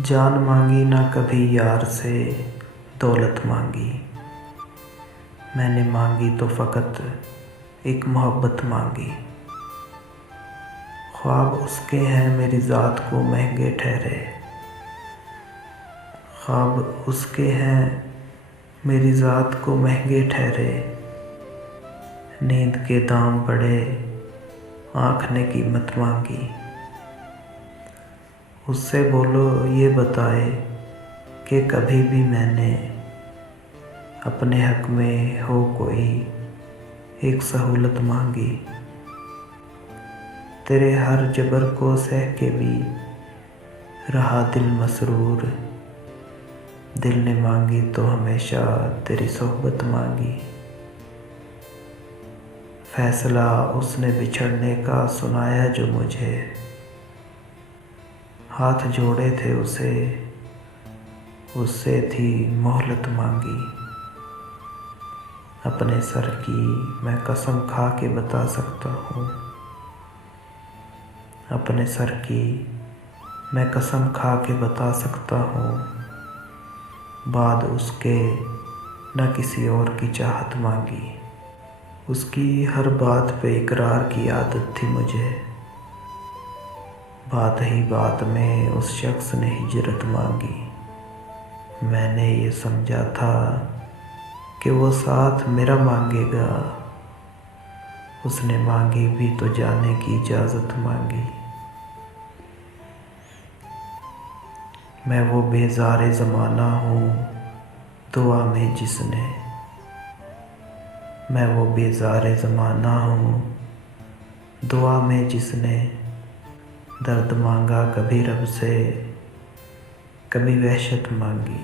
जान मांगी ना कभी यार से दौलत मांगी। मैंने मांगी तो फ़कत एक मोहब्बत मांगी। ख्वाब उसके हैं मेरी ज़ात को महंगे ठहरे। ख्वाब उसके हैं मेरी ज़ात को महंगे ठहरे। नींद के दाम बढ़े आँख ने कीमत मांगी। उससे बोलो ये बताए कि कभी भी मैंने अपने हक में हो कोई एक सहूलत मांगी। तेरे हर जबर को सह के भी रहा दिल मसरूर। दिल ने मांगी तो हमेशा तेरी सोहबत मांगी। फैसला उसने बिछड़ने का सुनाया जो मुझे। हाथ जोड़े थे उससे थी मोहलत मांगी। अपने सर की मैं कसम खा के बता सकता हूँ। अपने सर की मैं कसम खा के बता सकता हूँ। बाद उसके न किसी और की चाहत मांगी। उसकी हर बात पे इकरार की आदत थी मुझे। बात ही बात में उस शख्स ने हिजरत मांगी। मैंने ये समझा था कि वो साथ मेरा मांगेगा। उसने मांगी भी तो जाने की इजाज़त मांगी। मैं वो बेज़ारे ज़माना हूँ दुआ में जिसने। मैं वो बेज़ारे ज़माना हूँ दुआ में जिसने। दर्द मांगा कभी रब से कभी वहशत मांगी।